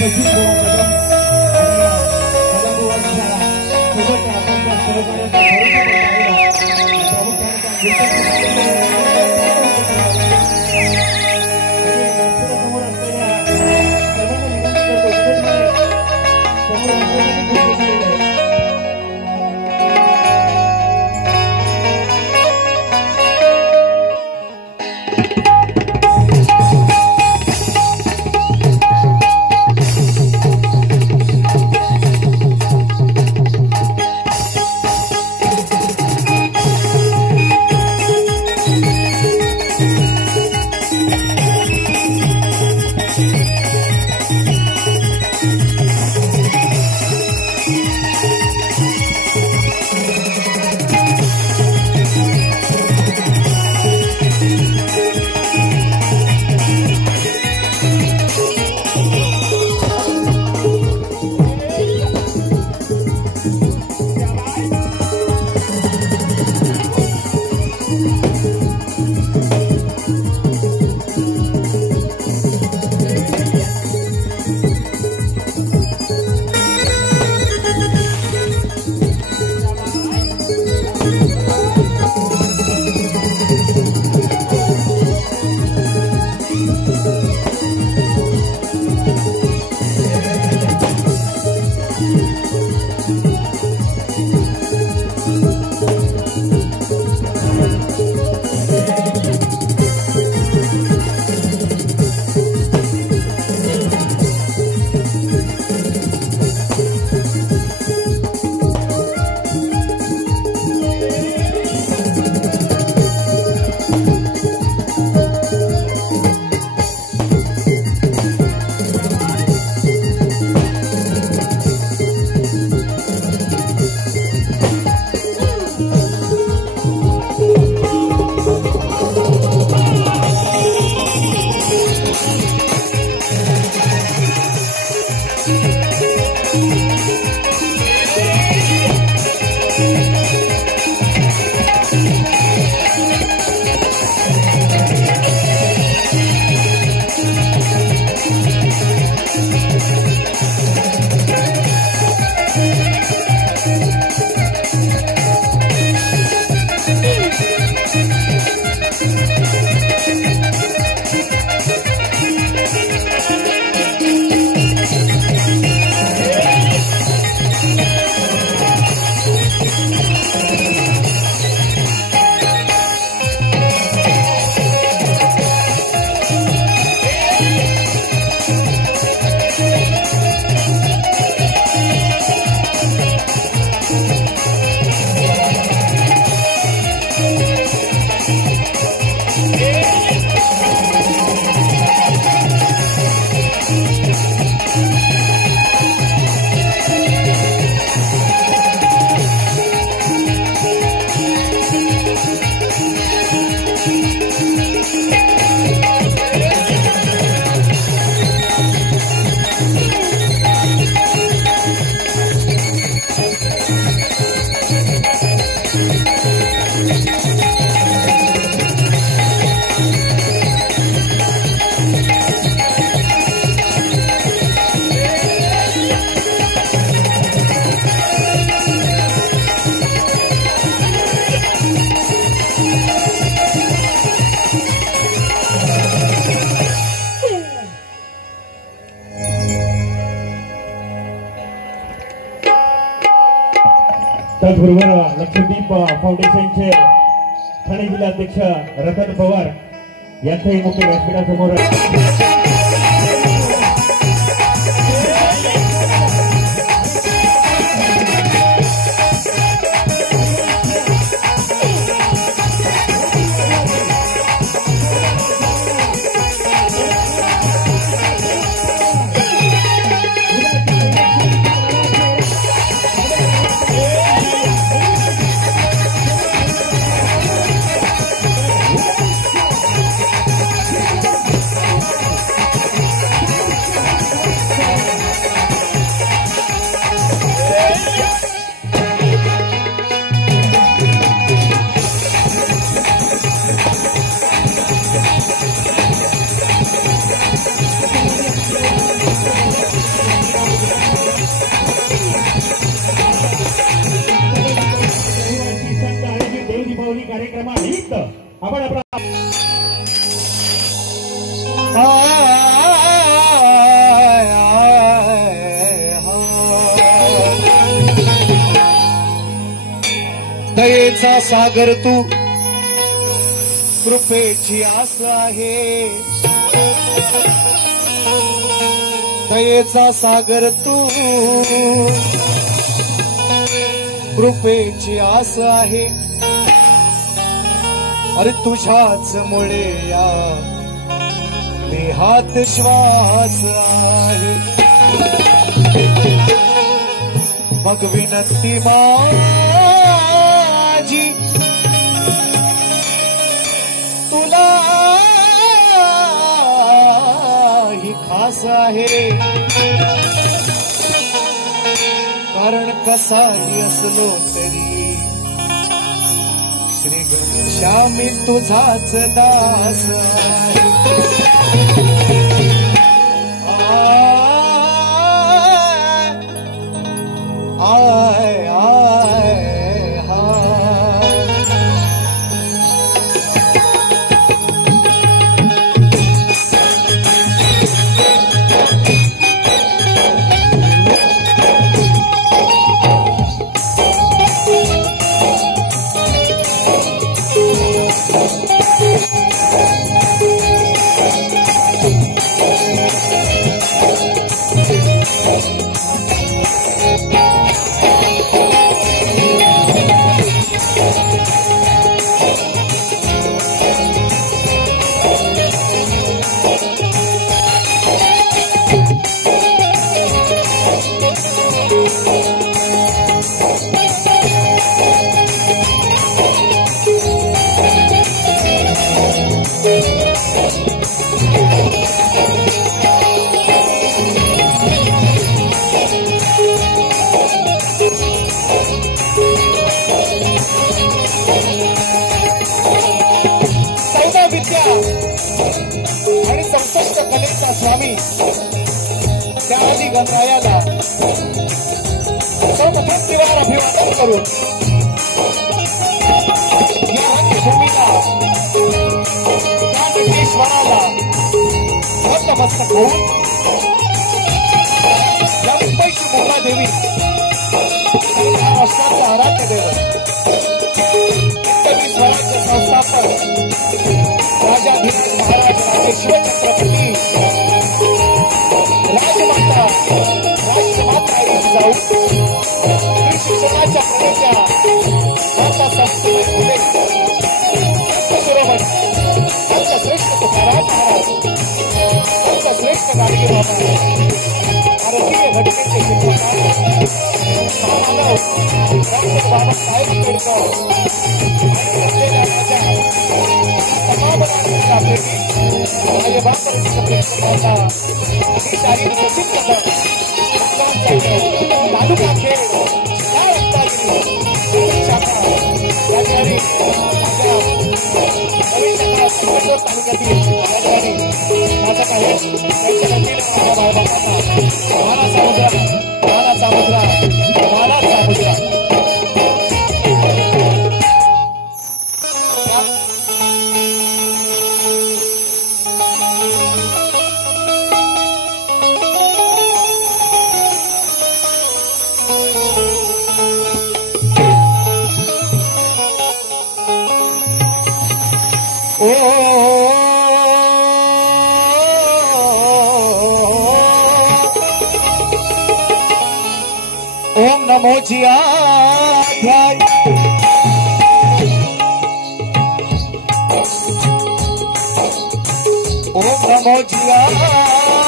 त्याचबरोबर लक्षद्वीप फाउंडेशनचे ठाणे जिल्हाध्यक्ष रतन पवार यांच्याही मुख्य व्यासपीठासमोर माऊली कार्यक्रमानिमित्त आपण आपला दयेचा सागर तू कृपेची आस आहे दयेचा सागर तू कृपेची आस आहे अरे तुझ्याच मुळे या देहात श्वास आहे मग विनंती माझी तुला ही खास आहे कारण कसाही असलो तरी श्री घनश्यामी तुझाच दास आहे आय आय आणि 64 कलेचा स्वामी त्या आधी गणरायाला सर्वप्रथम दिवार अभिवादन करून या भूमीला त्या नंदीश्वराला नतमस्तक होऊन या मुंबईची मोहरादेवी महाराष्ट्राचा आराध्य दैवत स्वराज्य संस्थापक राजाधिराज महाराज शिवछत्रपती राजमाता आई जाऊ श्री शिक्षणाच्या प्रणेत्या माता सावित्रीबाई फुले संत श्रेष्ठ तुकाराम महाराज संत श्रेष्ठ गाडगे बाबा भारतीय घटनेचे शिल्पकार महामानव डॉक्टर बाबासाहेब आंबेडकर आणि राजा तमाम राष्ट्रीय माझे बापा तालुका खेळ तालुक्यातील माझा आहे माना सामुद्रा ओम नमो जियाध्याय ओम नमो जियाध्याय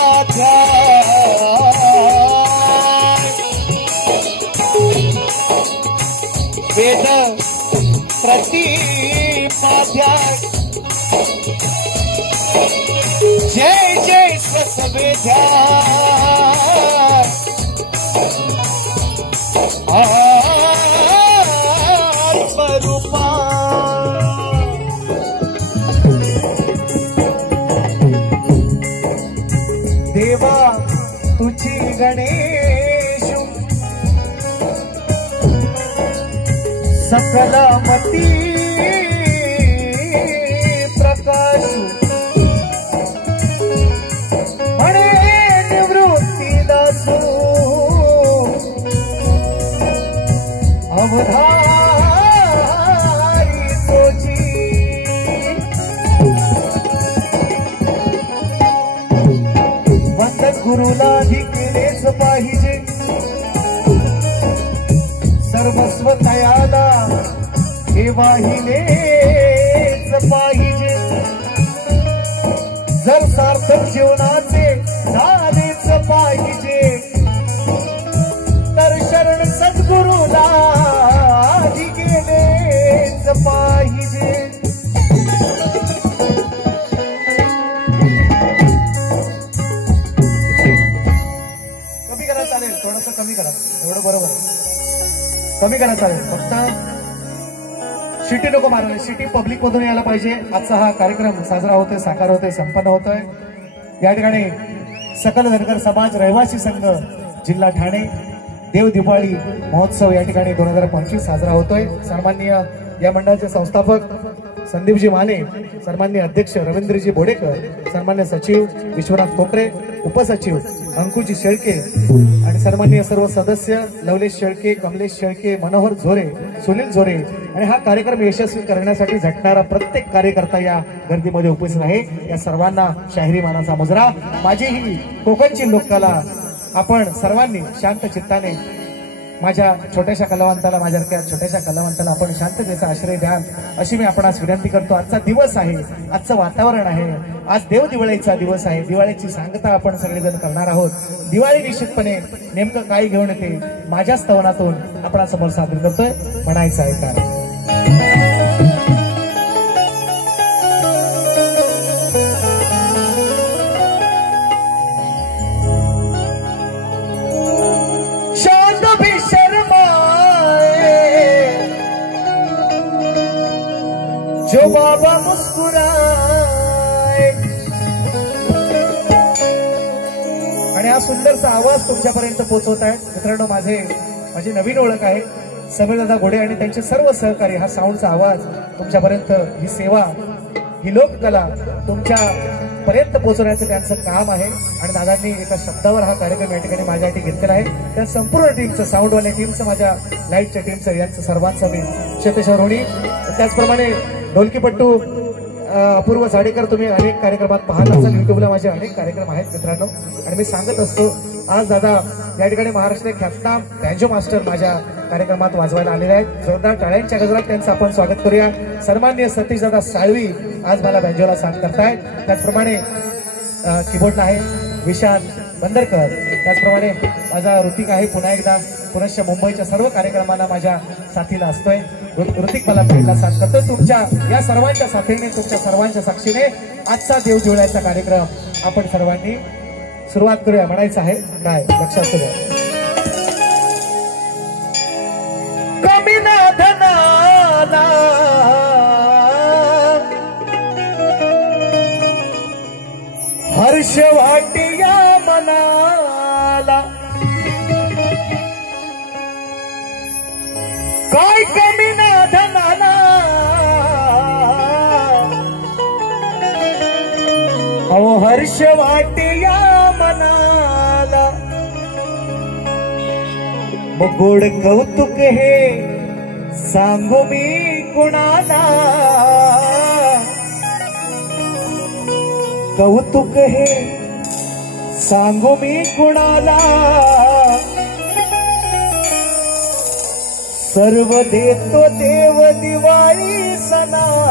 वेद प्रतिपाध्याय जय जय स्वसवेध्याय आत्मरूपा देवा तुझी गणेश सकल मती प्रकाशू म्हणे निवृत्ती दासू अवधारी तोची वंदन गुरुला केलेच पाहिजे सर्वस्व तयाला हे वाहिलेच पाहिजे जर सार्थक जीवनाचे झालेच पाहिजे तर शरण सद्गुरुला गेलेच पाहिजे कमी करा चालेल थोडस कमी करा एवढं बरोबर कमी करा चालेल फक्त शिटी नको मारायला शिटी पब्लिक मधून यायला पाहिजे आजचा हा कार्यक्रम साजरा होतोय साकार होतोय संपन्न होतोय या ठिकाणी सकल धनगर समाज रहिवासी संघ जिल्हा ठाणे देव दिवाळी महोत्सव या ठिकाणी 2025 साजरा होतोय सन्माननीय या मंडळाचे संस्थापक संदीपजी माने सन्माननीय अध्यक्ष रवींद्रजी बोडेकर सन्मान्य सचिव विश्वनाथ कोकरे उपसचिव अंकुजी शेळके आणि सन्माननीय सर्व सदस्य लवलेश शेळके कमलेश शेळके मनोहर झोरे सुनील झोरे आणि हा कार्यक्रम यशस्वी करण्यासाठी झटणारा प्रत्येक कार्यकर्ता या गर्दीमध्ये उपस्थित आहे या सर्वांना शाहिरी मानाचा मुजरा माझी ही कोकणची लोककला आपण सर्वांनी शांत चित्ताने माझ्या छोट्याशा कलावंताला माझ्यासारख्या छोट्याशा कलावंताला आपण शांततेचा आश्रय द्याल अशी मी आपणास विनंती करतो आजचा दिवस आहे आजचं वातावरण आहे आज देव दिवाळीचा दिवस आहे दिवाळीची सांगता आपण सगळेजण करणार आहोत दिवाळी निश्चितपणे नेमकं काय घेऊन येते माझ्या स्तवनातून आपणासमोर सादर करतोय म्हणायचं आहे का जो बाबा मुस्कुराए आणि हा सुंदरसा आवाज तुमच्यापर्यंत पोहोचवत आहे मित्रांनो माझी नवीन ओळख आहे समीरदादा घोडे आणि त्यांचे सर्व सहकारी हा साऊंडचा आवाज तुमच्यापर्यंत ही सेवा ही लोककला तुमच्या पर्यंत पोहोचवण्याचं त्यांचं काम आहे आणि दादांनी एका शब्दावर हा कार्यक्रम या ठिकाणी माझ्यासाठी घेतलेला आहे त्या संपूर्ण टीमचं साऊंडवाल्या टीमचं माझ्या लाईटच्या टीमचं यांचं सर्वांचं मी शेतशरोणी त्याचप्रमाणे ढोलकीपट्टू अपूर्व साडेकर तुम्ही अनेक कार्यक्रमात पाहत असाल युट्यूबला माझे अनेक कार्यक्रम आहेत मित्रांनो आणि मी सांगत असतो आज दादा या ठिकाणी महाराष्ट्राचे ख्यातनाम बँजो मास्टर माझ्या कार्यक्रमात वाजवायला आलेले आहेत जोरदार टाळ्यांच्या गजरात त्यांचं आपण स्वागत करूया सन्माननीय सतीश दादा साळवी आज मला बँजोला साथ करतायत त्याचप्रमाणे कीबोर्डला आहे विशाल बंदरकर त्याचप्रमाणे माझा ऋतिक आहे पुन्हा एकदा पुनश्च मुंबईच्या सर्व कार्यक्रमांना माझ्या साथीला असतोय ऋतिक मला भेटला साथ करतोय तुमच्या या सर्वांच्या साथीने तुमच्या सर्वांच्या साक्षीने आजचा देव दिवाळीचा कार्यक्रम आपण सर्वांनी सुरुवात करूया म्हणायचं आहे काय लक्षात असू द्या कमी ना धनाला हर्ष वाटिया मनाला काय कमी ना धनाला अहो हर्ष वाटिया मनाला मग गोड कौतुक हे सांगू मी कुणाला कौतुक हे सांगू मी कुणाला सर्व देतो देव दिवाळी सणाला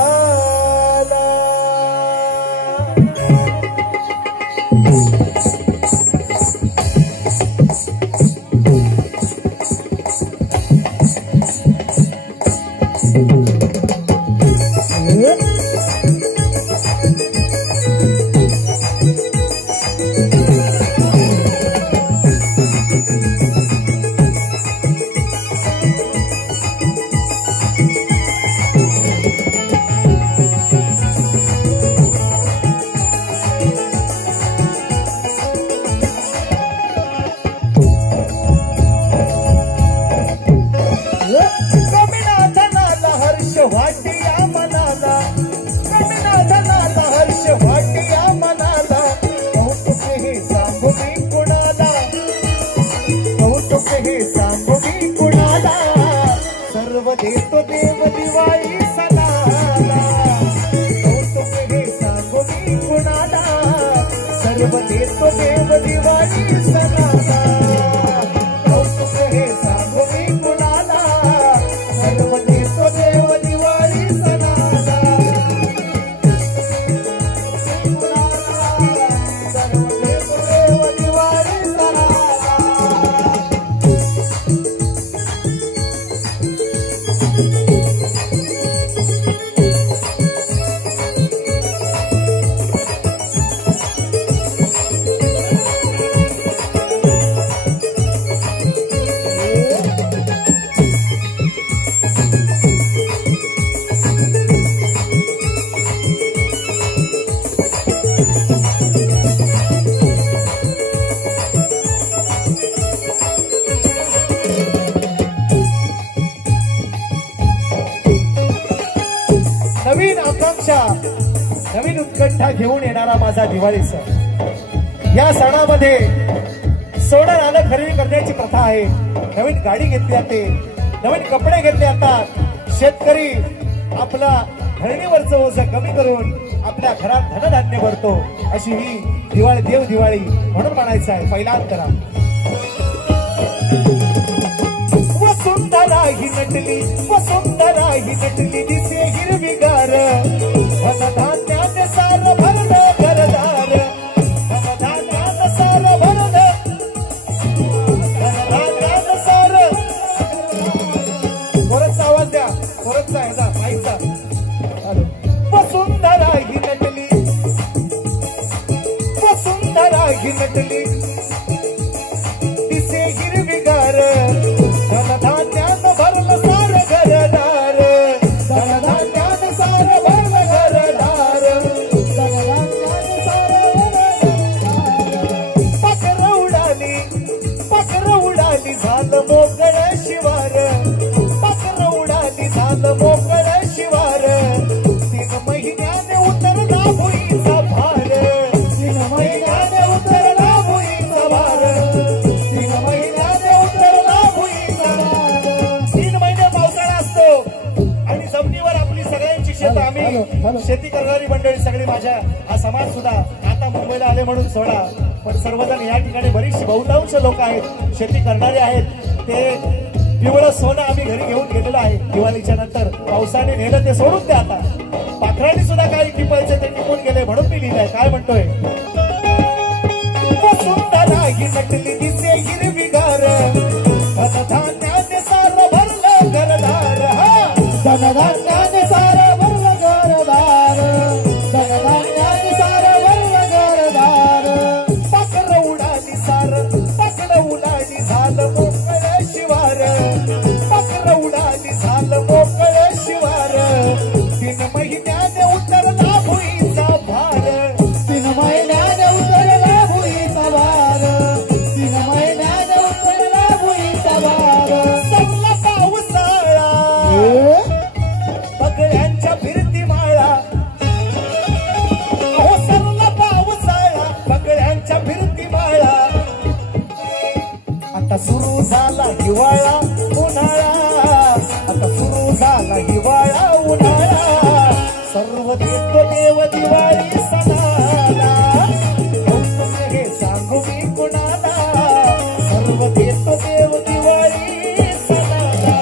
वाटिया सर्व देतो देव दिवाळी सणाला कौतुक हे सांगू मी कुणाला सर्व देतो देव दिवाळी सणाला सर्व देतो देव दिवाळी सणाला नवीन आकांक्षा नवीन उत्कंठा घेऊन येणारा माझा दिवाळी सण। या सणामध्ये सोनं नाणं खरेदी करण्याची प्रथा आहे। नवीन गाडी घेतली जाते, नवीन कपडे घेतले जातात। शेतकरी आपला धरणीवरचं ओझं कमी करून आपल्या घरात धनधान्य भरतो। अशी ही दिवाळी देव दिवाळी म्हणून म्हणायचं आहे। पहिला अंतरा वसुंधरा ही नटली, वसुंधरा ही नटली, दिसे हिरवीगार, धनधान्याने सार भरलं घरदार, धनधान्याने सार भरलं, धनधान्याने सार। परतचा आवाज द्या, परतचा ह्याचा माईकचा। वसुंधरा ही नटली, वसुंधरा ही नटली, दिसे हिरवीगार, धनधान्यानं भरलं सार घरदार, धनधान्यानं सार भरलं घरदार, धनधान्यानं सार घरदार। पाखरं उडाली, पाखरं उडाली, झालं मोकळं शिवार, पाखरं उडाली, झालं मोकळं शिवार। 3 महिन्याने उतरला भुईचा भार, 3 महिन्याने उतरला भुईचा भार, 3 महिन्याने उतरला भुईचा भार। 3 महिने पावसाळा असतो आणि जमिनीवर आपली सगळ्यांची शेत, आम्ही शेती करणारी मंडळी सगळी, माझ्या हा समाज सुद्धा आता मुंबईला आले म्हणून सोडा, पण सर्वजण या ठिकाणी बरीचशी बहुतांश लोक आहेत शेती करणारे आहेत। ते पिवळं सोनं आम्ही घरी घेऊन गेलेलं आहे। दिवाळीच्या नंतर पावसाने नेलं ते सोडून द्या आता। पाखरांनी सुद्धा काही टिपायचे ते टिपून गेले म्हणून मी लिहिलंय। काय म्हणतोय? वसुंधरा ही नटली, दिसे हिरवीगार, धनधान्याने सार भरलं घरदार, धनधान्याने सार भरलं घरदार, धनधान्याने सार भरलं घरदार। पाखरं उडाली सार, पाखरं उडाली, झालं मोकळं शिवार, पाखरं उडाली, झालं मोकळं शिवार। 3 महिन्याने उतरला भुईचा भार, 3 महिन्याने उतरला भुईचा भार, 3 महिन्याने उतरला भुईचा भार। सरला पावसाळा, पगड्यांच्या फिरती माळा, अहो सरला पावसाळा, पगड्यांच्या फिरती माळा। आता सुरू झाला हिवाळा उन्हाळा, आता सुरू झाला हिवाळा उन्हाळा, सर्व देतो देव दिवाळी सणाला, कौतुक हे सांगू मी कुणाला, सर्व देतो देव दिवाळी सणाला,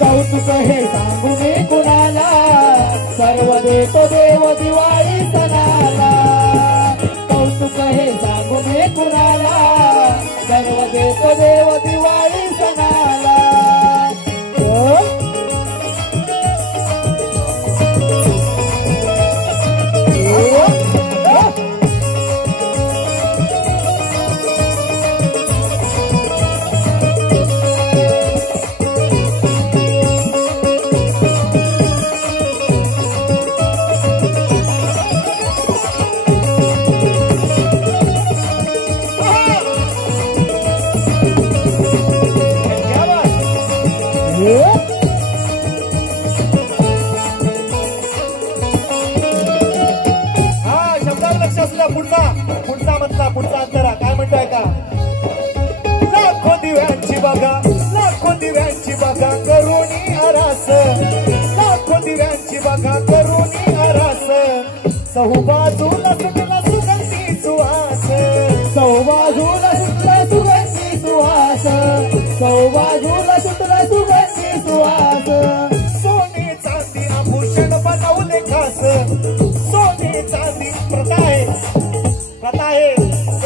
कौतुक हे सांगू मी कुणाला, सर्व देतो देव दिवाळी सणाला, कौतुक हे सांगू मी कुणाला, सर्व देतो देव दिवाळी सणाला। पुढचा अंतरा काय म्हणतोय का? लाखो दिव्यांची बघा, लाखो दिव्यांची बघा करुणी आरास, लाखो दिव्यांची बघा करुणी आरास, चहूबाजूला सुटला सुगंधी सुवास, सोने चांदी प्रथा आहे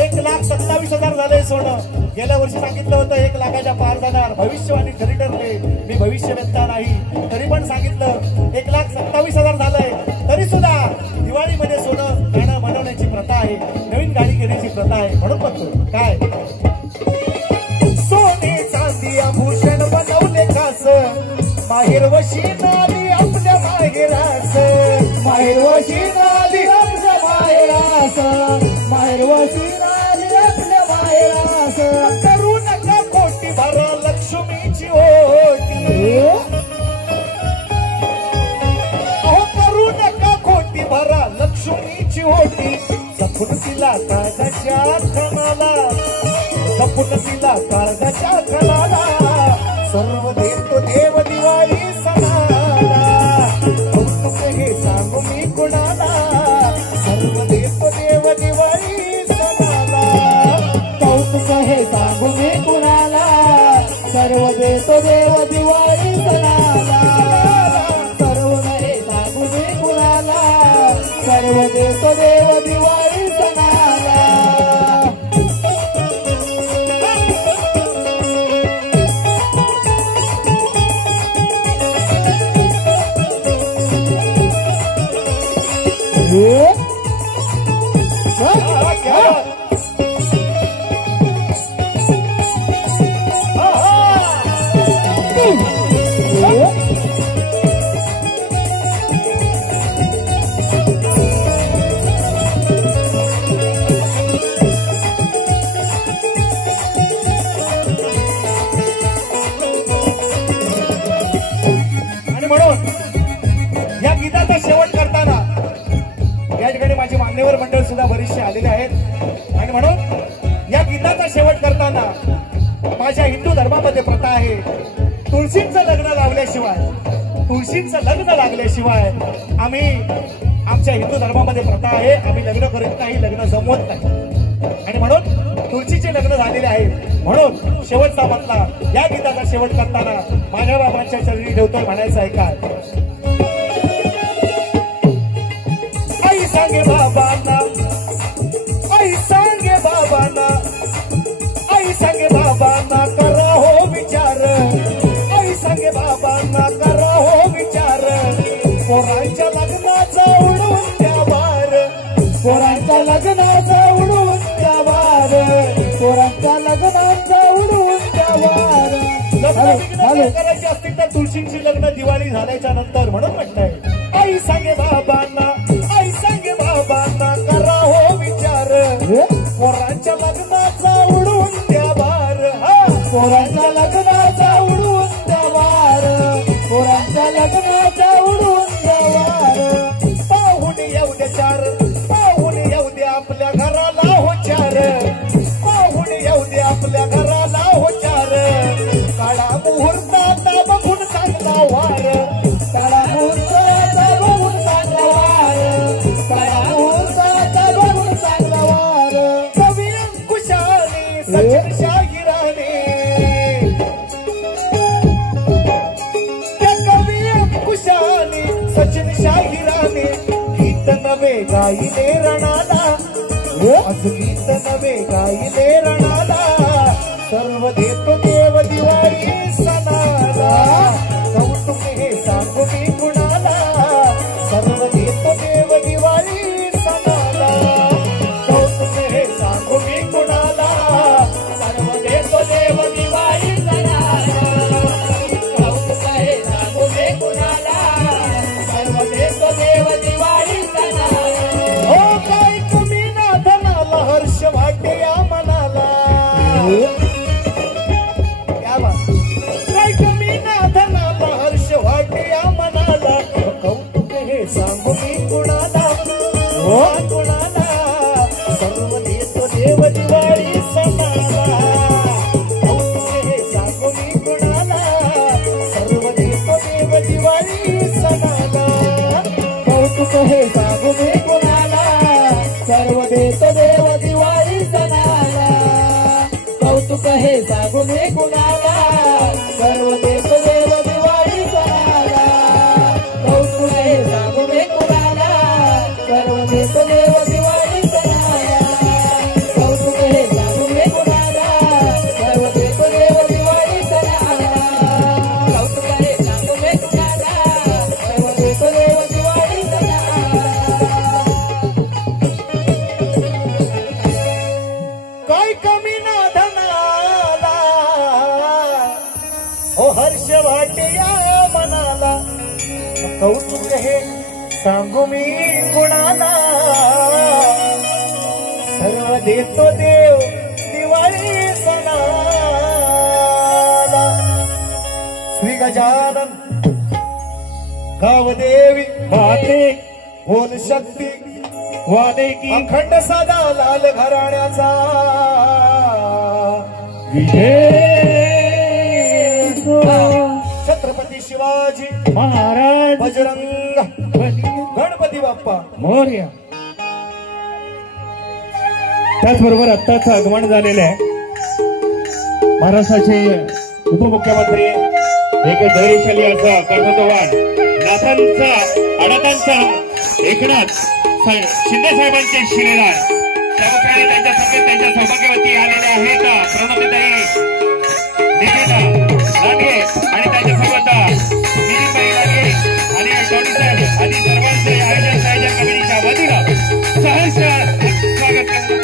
1,27,000 झाले सोनं. गेल्या वर्षी सांगितलं होतं 1 लाखाच्या पार जाणार. भविष्यवाणी खरी ठरले. मी भविष्यवेत्ता नाही तरी पण सांगितलं 1,27,000 झालंय. तरी सुद्धा दिवाळीमध्ये सोनं गाणं बनवण्याची प्रथा आहे. नवीन गाडी घेण्याची प्रथा आहे. म्हणून म्हणतो काय सोने चांदी आभूषण बनवले खास माहेर वशीन आली आपल्या माहेरास. माहेर वशीन आली आपल्या माहेरास. माहेर वशीन आली आपल्या माहेरास. करू नका कोटी भरा लक्ष्मीची ओटी. अहो करू नका कोटी भरा लक्ष्मीची ओटी. जपून तिला काळजाच्या खणाला. जपून तिला काळजाच्या खणाला. सर्व देतो देव दिवाळी सणाला. कौतुक हे सांगू मी कुणाला. सर्व देतो देव दिवाळी सणाला. कौतुक हे सांगू मी कुणाला. सर्व देतो देव दिवाळी सणाला. सर्व हे सांगू मी कुणाला. सर्व देतो देव दिवाळी सणाला. आणि म्हणून या गीताचा शेवट करताना या ठिकाणी माझे मान्यवर मंडळ सुद्धा बरेचसे आलेले आहेत. आणि म्हणून या गीताचा शेवट करताना माझ्या हिंदू धर्मामध्ये प्रथा आहे तुळशींचं लग्न लागल्याशिवाय आम्ही आमच्या हिंदू धर्मामध्ये प्रथा आहे आम्ही लग्न करीत नाही, लग्न जमवत नाही. आणि म्हणून तुळशीचे लग्न झालेले आहे. म्हणून शेवटचा म्हटला या गीताचा शेवट करताना माझ्या बाबांच्या चरणी ठेवतोय म्हणायचं आहे काय. आई सांगे बाबांना. आई सांगे बाबांना. आई सांगे बाबांना करा हो विचार. आई सांगे बाबांना करा हो विचार. पोरांच्या लग्नाचा उडून द्या भार. पोरांच्या लग्नाचा उडून द्या भार. पोरांच्या लग्नाचा उडून द्या भार. लग्न करायची असतील तर तुळशींची लग्न दिवाळी झाल्याच्या नंतर. म्हणून म्हटलंय आई सांगे बाबांना. आई सांगे बाबांना करा हो विचार. पोरांच्या लग्नाचा उडून द्या भार. पोरांच्या लग्नाचा उडून द्या भार. पोरांच्या लग्नाचा उडून द्या भार. पाहून येऊ द्या चार. पाहून येऊ द्या आपल्या घराला हो चार. पाहून येऊ द्या आपल्या घराला हो चार. काळा मुहूर्ताचा बघून चांगला वार. काळा मुहूर्ताचा बघून चांगला वार. काळा मुहूर्ताचा बघून चांगला वार. कवी अंकुशाने सचिन शाहिराने. त्या कवी अंकुशाने सचिन शाहिराने गीत नवे गाईले रणाला. आज गीत नवे गाईले रणाला. सर्व देतो देव दिवाळी सणाला. कौतुक हे सांगू मी कुणाला. सर्व देतो देव दिवाळी सणाला. कौतुक हे सांगू मी कुणाला. सर्व देतो देव दिवाळी सणाला. कौतुक हे सांगू मी कुणाला. सर्व देतो देव दिवाळी सणाला. हो काय तुम्ही नाथनाला हर्ष वाटे या मनाला. काय कमी नाथनाला हर्ष वाटे या मनाला. कौतुक हे सांगू मी कुणाला. हो कुणाला. सर्व देतो देव दिवाळी सणाला. कौतुक हे सांगू मी कुणाला. सर्व देतो देव दिवाळी सणाला. कौतुक हे सांगू मी कुणाला. सर्व देतो देव दिवाळी सणाला. कौतुक हे सांगू मी कुणाला. सर्व देतो देव दिवाळी सणाला. कौतुक हे सांगू मी कुणाला. कौतुक हे सांगू मी कुणाला, सर्व देतो देव दिवाळी सणाला. श्री गजानन गावदेवी माते बोल शक्ती वादे की अखंड सदा लाल घराण्याचा विजय छत्रपती शिवाजी महाराज बजरंग गणपती बाप्पा मोरया. त्याचबरोबर आत्ताच आगमन झालेले आहे महाराष्ट्राचे उपमुख्यमंत्री एक धैर्यशाली असं कर्तृत्ववान नाथांचा अडकांचा एकनाथ शिंदे साहेबांचे शिलेदार त्यामुळे त्यांच्या समेत त्यांच्या सौभाग्यवती आलेल्या आहेत प्रणवताई निकिता लागे आणि त्यांच्यासोबत नितीनबाई लागे आणि टॉनी साहेब आणि सर्वांचे आयोजन साहेब कमिटीच्या वतीनं सहर्ष स्वागत करतो.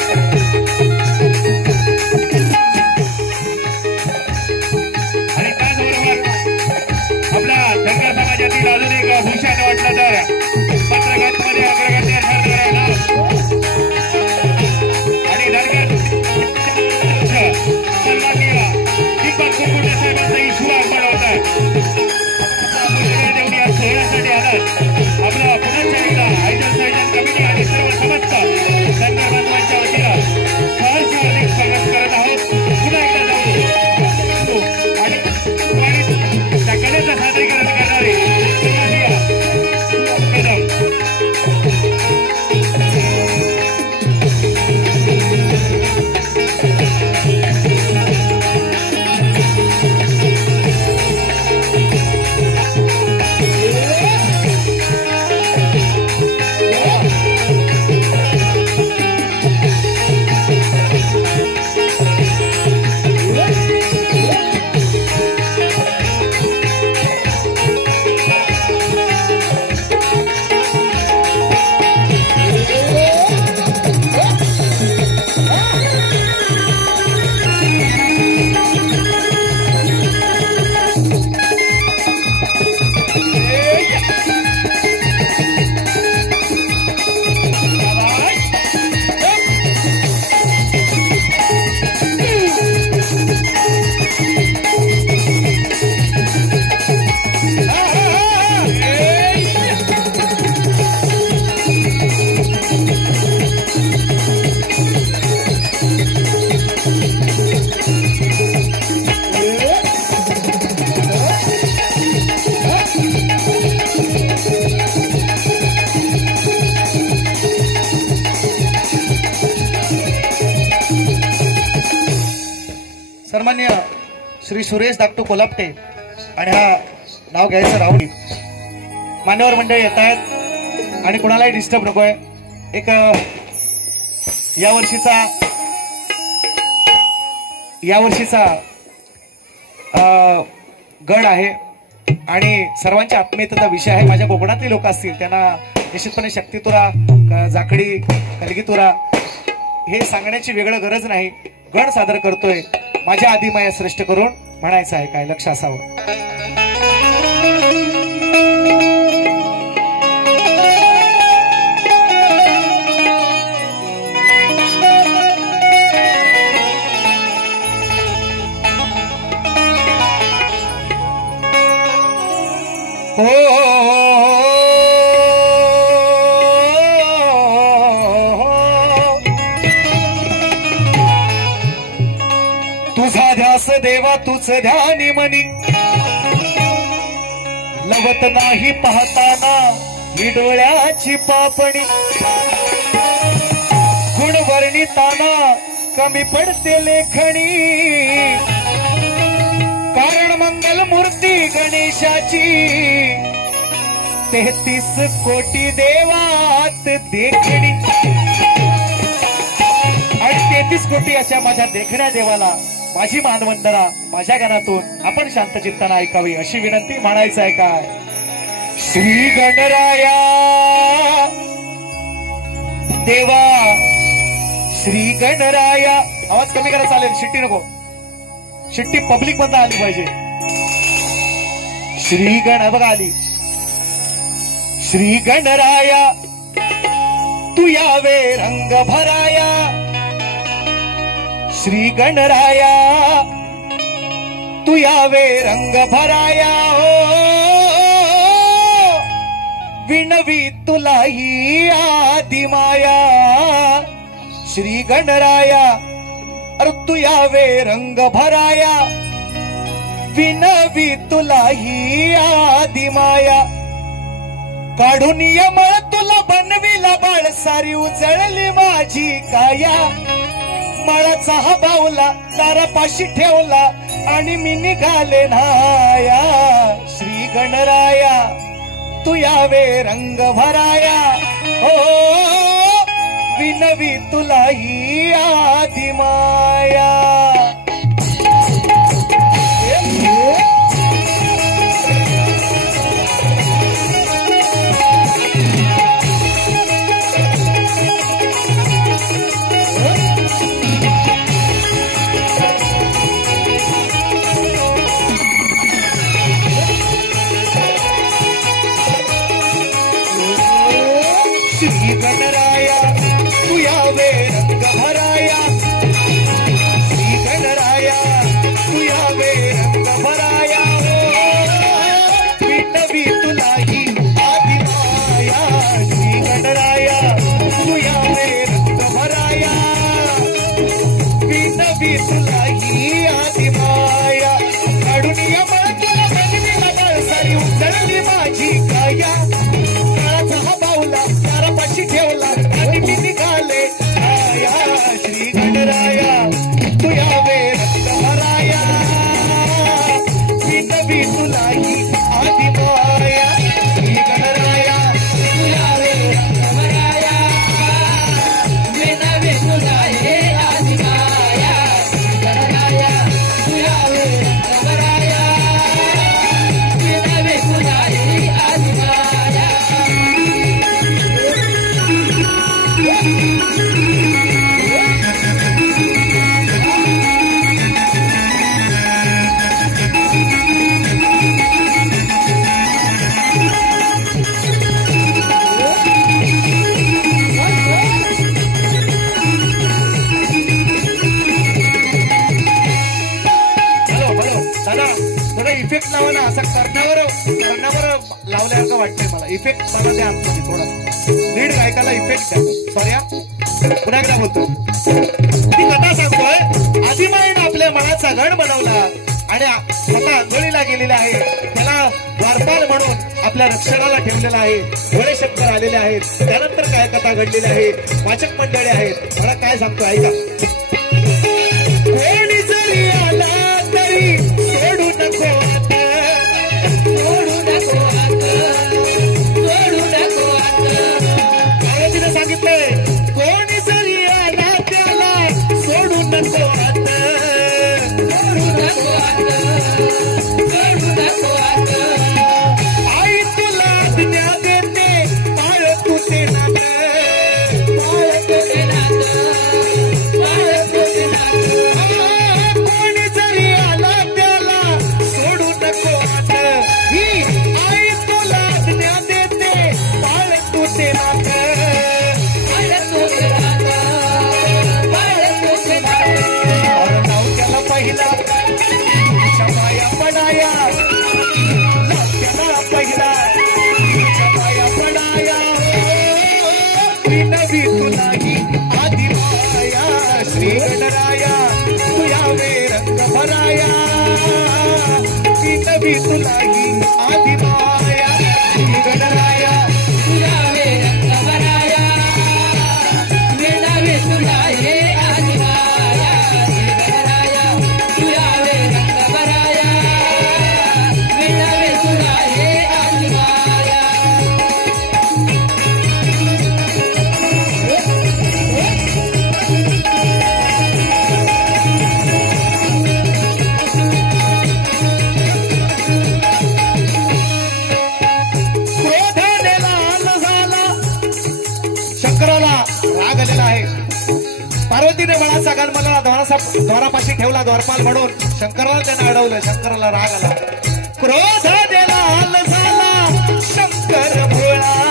आणि त्याचबरोबर आपल्या धनगर समाजातील अजून एक भूषण वाटलं तर पत्रकारांमध्ये अग्रगण्य ठरणाऱ्या आणि धनगर सन्माननीय दीपक कुरकुटे साहेबांचाही शुभ आगमन होत आहे. देवणी या सोहळ्यासाठी आलात आपलं पुन्हा एकदा आयोजन संयोजन कमिटी आणि सर्व समस्त धनगर बांधवांच्या वतीनं सहर्ष हार्दिक स्वागत करत आहोत. पुन्हा एकदा जाऊ आणि त्या कलेचं सादरीकरण करणारे सन्मान्य श्री सुरेश धाकटू कोल्हापटे आणि हा नाव घ्यायचं राहुल मान्यवर मंडळी येत आहेत आणि कोणालाही डिस्टर्ब नकोय. एक यावर्षीचा गड आहे आणि सर्वांच्या आत्मीयतेचा विषय आहे. माझ्या कोकणातली लोक असतील त्यांना निश्चितपणे शक्तितुरा जाखडी कलगीतुरा हे सांगण्याची वेगळं गरज नाही. गड सादर करतोय माझ्या आदिमाया श्रेष्ठ करून म्हणायचं आहे काय लक्ष असावं. तुझा ध्यास देवा तुझ ध्यानी मनी लवत नाही पाहताना ही डोळ्याची पापणी गुण वर्णिताना कमी पडते लेखणी कारण मंगल मूर्ती गणेशाची 33 कोटी देवात देखणी आणि 33 कोटी अशा माझ्या देखण्या देवाला माझी मानवंदना माझ्या गाण्यातून आपण शांत चित्ताने ऐकावी अशी विनंती म्हणायचं आहे काय. श्री गणराया देवा श्री गणराया आवाज कमी करा चालेल शिट्टी नको शिट्टी पब्लिक बंद आली पाहिजे. श्री गण बघा आली श्री गणराया तू यावे रंग भराया, श्री गणराया तू यावे रंग भराया हो, विनवी तुला ही आदिमाया। श्री गणराया अरे तू यावे रंग भराया, विनवी तुला ही आदिमाया। काढून यमळ तुला बनविला बाळ, सारी उजळली माझी काया। मळाचा हा बावला दारापाशी ठेवला आणि मी निघाले नाया। श्री गणराया तू यावे रंग भराया हो, विनवी तुला ही आदिमाया। श्री गणराया तू यावे रंग भराया, श्री गणराया तू यावे रंग भराया हो, विनवी तुला ही आदिमाया। श्री गणराया तू यावे रंग भराया, विनवी तुला ही आदिमाया। काढून यमळ तुला बनविला बाळ, सारी उजळली माझी काया। ठेवला आणि मी निघाले आया। श्री गणराया तू यावे रंग भराया, विनवी तुला ही आदिमाया। श्री गणराया तू यावे रंग भराया, विनवी तुला ही आदिमाया। श्री गणराया तू यावे रंग भराया, विनवी तुला ही आदिमाया। थोडा इफेक्ट लावा ना, असं कर्णावर लावल्यासारखं वाटतंय मला। इफेक्ट मला द्या आतमध्ये थोडा, लीड गायकाला इफेक्ट द्या। सॉरी पुन्हा एकदा बोलतो, ती कथा सांगतोय। आदिमाईनं आपल्या मनाचा गण बनवला आणि स्वतः आंघोळीला गेलेला आहे। त्याला द्वारपाल म्हणून आपल्या रक्षणाला ठेवलेला आहे। भोळे शंकर आलेले आहेत। त्यानंतर काय कथा घडलेली आहे, वाचक मंडळी आहेत। मला काय सांगतो ऐका। कोणी जरी आला तरी सोडू नको आता, सोडू नको आता, सोडू नको आता। पार्वतीने सांगितलंय कोणी जरी आला त्याला सोडू नको आता, सोडू नको आता, सोडू नको आता। आई तुला आज्ञा देते पाळ तू ते नातं, पाळ तू ते नातं, पाळ तू ते नातं। कोणी जरी आला त्याला सोडू नको आता, ही आई तुला आज्ञा देते पाळ तू ते नातं, पाळ तू ते नातं, पाळ तू ते नातं। और नाव त्याला पहिला क्षमाया पडाया, त्याला पहिला क्षमाया पडाया, विनवी तुला ही आदिमाया। श्री गणराया तू यावे रंग भराया, विनवी तुला ही आदिमाया। श्री गणराया तू यावे रंग भराया, विनवी तुला ही आदिमाया। श्री गणराया तू यावे रंग भराया, विनवी तुला ही आदिमाया। शंकराला राग आलेला आहे। पार्वतीने मळाचा गण मला द्वारापाशी ठेवला द्वारपाल म्हणून। शंकराला त्याने अडवलं, शंकराला राग आला, क्रोध आला झाला शंकर भोळा।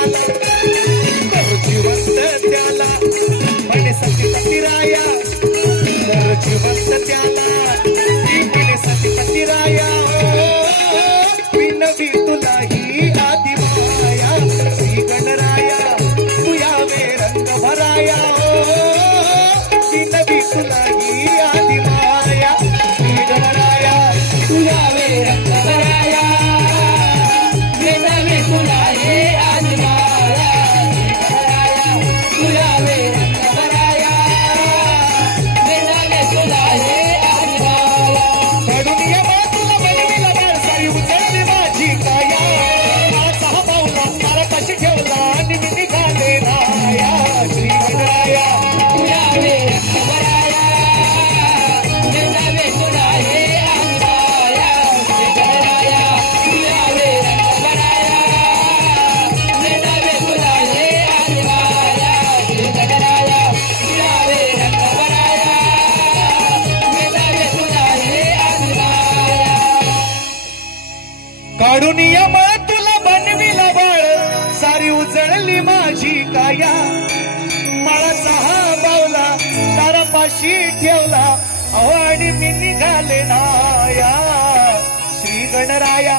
त्याला तर जिवंत त्याला म्हणे सतीपती राया तर जिवंत त्याला ती म्हणे सतीपती राया विनवी तुलाही आदि माया श्री गणराया तू यावे रंग भराया विनवी तुलाही आदि माया श्री गणराया तू यावे रंग भराया विनवी तुलाही आदि माया श्री गणराया तू यावे रंग भराया विनवी तुलाही आदि माया कडून ये तुला बनविला बाळसाई उचलली माझी काया माझा पावला तारा कशी ठेवला आणि मी निघाले राया श्री गणराया तू यावे रंग भराया विनवी तुलाही आदि माया श्री गणराया तू यावे रंग भराया विनवी तुलाही आदि माया श्री गणराया तू यावे रंग भराया विनवी तुलाही आदि माया काढून यमळ तुला बनविला बाळ सारी उजळली माझी काया माळाचा हा बावला तारापाशी ठेवला अहो आणि मी निघाले नाया श्री गणराया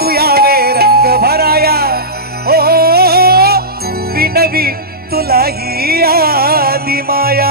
तू यावे रंग भराया ओ विनवी तुलाही आदि माया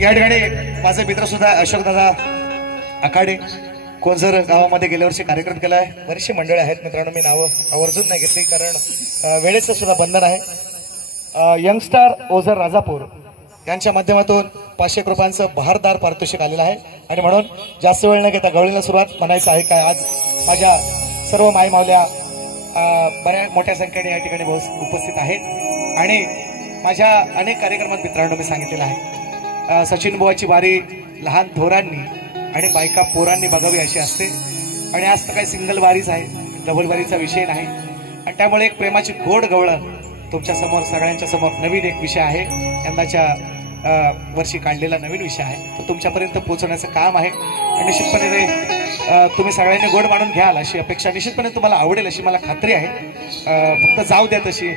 या ठिकाणी माझे मित्र सुद्धा अशोक दादा आखाडे कोणजर गावामध्ये गेल्या वर्षी कार्यक्रम केला आहे. बरीचशी मंडळी आहेत मित्रांनो, मी नावं आवर्जून नाही घेतली कारण वेळेचं सुद्धा बंधन आहे. यंगस्टार ओझर राजापूर यांच्या माध्यमातून 500 रुपयांचं बहारदार पारितोषिक आलेलं आहे आणि म्हणून जास्त वेळ न घेता गवळीला सुरुवात म्हणायचं आहे काय. आज माझ्या सर्व माई मावल्या बऱ्या मोठ्या संख्येने या ठिकाणी उपस्थित आहेत आणि माझ्या अनेक कार्यक्रमात मित्रांनो मी सांगितलेलं आहे सचिन बुवाची वारी लहान थोरांनी आणि बायका पोरांनी बघावी अशी असते आणि आज तर काही सिंगल वारीच आहे, डबल वारीचा विषय नाही आणि त्यामुळे एक प्रेमाची गोड गवळण तुमच्या समोर सगळ्यांच्या समोर नवीन एक विषय आहे, यंदाच्या वर्षी काढलेला नवीन विषय आहे तो तुमच्यापर्यंत पोहोचवण्याचं काम आहे आणि निश्चितपणे तुम्ही सगळ्यांनी गोड मानून घ्याल अशी अपेक्षा, निश्चितपणे तुम्हाला आवडेल अशी मला खात्री आहे. फक्त जाऊ द्या तशी,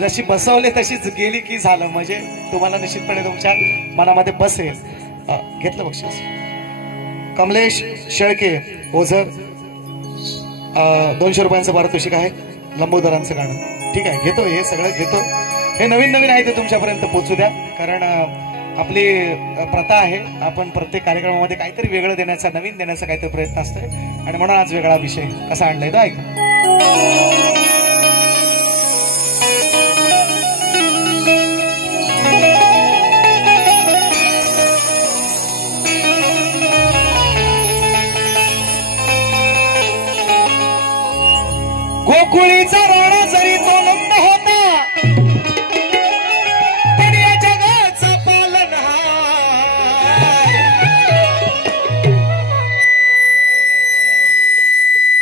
जशी बसवले तशीच गेली की झालं, म्हणजे तुम्हाला निश्चितपणे तुमच्या मनामध्ये बसेल. घेतलं बक्षीस. कमलेश शेळके ओझर 200 रुपयांचं पारितोषिक आहे. लंबोदरांचं गाणं ठीक आहे, घेतो हे सगळं घेतो. हे नवीन नवीन आहे ते तुमच्यापर्यंत पोहोचू द्या कारण आपली प्रथा आहे, आपण प्रत्येक कार्यक्रमामध्ये काहीतरी वेगळं देण्याचा, नवीन देण्याचा काहीतरी प्रयत्न असतोय आणि म्हणून आज वेगळा विषय कसा आणलाय तो ऐका. गोकुळीचा राणा जरी तो नंद होता, पण या जगाचा पालनहार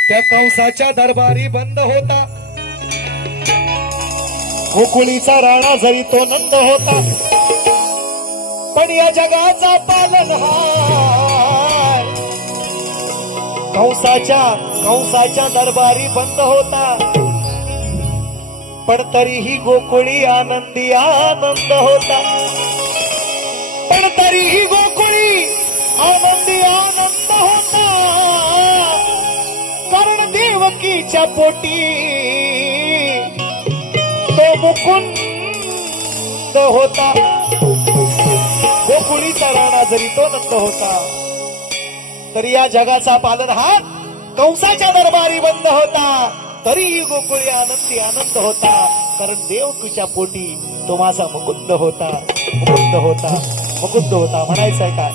त्या कंसाच्या दरबारी बंद होता. गोकुळीचा राणा जरी तो नंद होता, पण या जगाचा पालनहार कंसाच्या दरबारी बंद होता. पण तरीही गोकुळी आनंदी आनंद होता. पण तरीही गोकुळी आनंदी आनंद होता. कारण देवकीच्या पोटी तो मुकुंद होता. गोकुळीचा राणा जरी तो नंद होता, तरी या जगाचा पालनहार कंसाच्या दरबारी बंद होता. तरीही गोकुळी आनंदी आनंद होता. कारण देवकीच्या पोटी तो माझा मुकुंद होता. मुकुंद होता, मुकुंद होता. म्हणायचंय काय?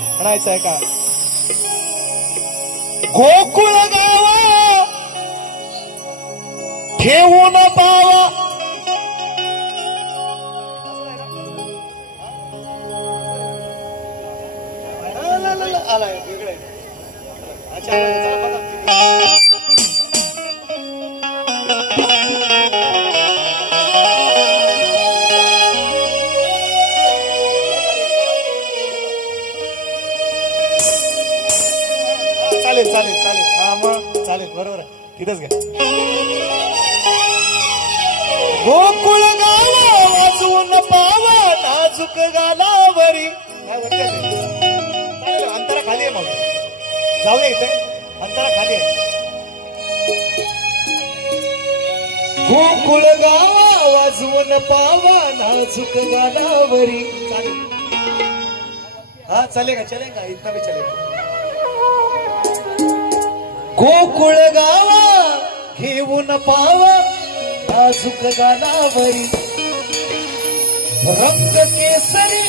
गोकुळ गावा ठेवून पावा. आलाय वेगळं. अच्छा चालेल. हा मग चालेल, बरोबर आहे. तिथंच घ्या. गोकुळ गावा वाजवून पावा नाजूक गालावरी. चालेल, अंतरा खाली आहे. मग जाऊया इथे, अंतरा खाली आहे. गोकुळ गावा वाजवून पावा नाजूक गालावरी. चालेल, हा चलेगा इतना भी चलेगा. गोकुळ गावा घेऊन पावा नाजूक गालावरी. रंग केसरी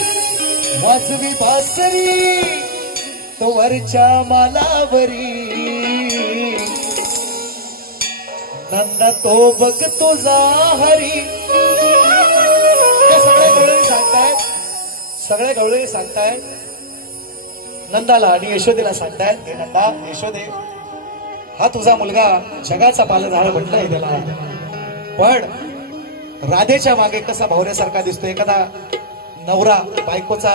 वाजवी बासरी तो वरच्या मालावरी. नंदा तो बघ तुझा हरी. सगळे गवळे सांगतायत नंदाला आणि यशोदेला सांगतायत, हे नंदा यशोदे, हा तुझा मुलगा जगाचा पालनहार म्हटलंय त्याला. पण राधेच्या मागे कसा भावऱ्यासारखा दिसतो. एखादा नवरा बायकोचा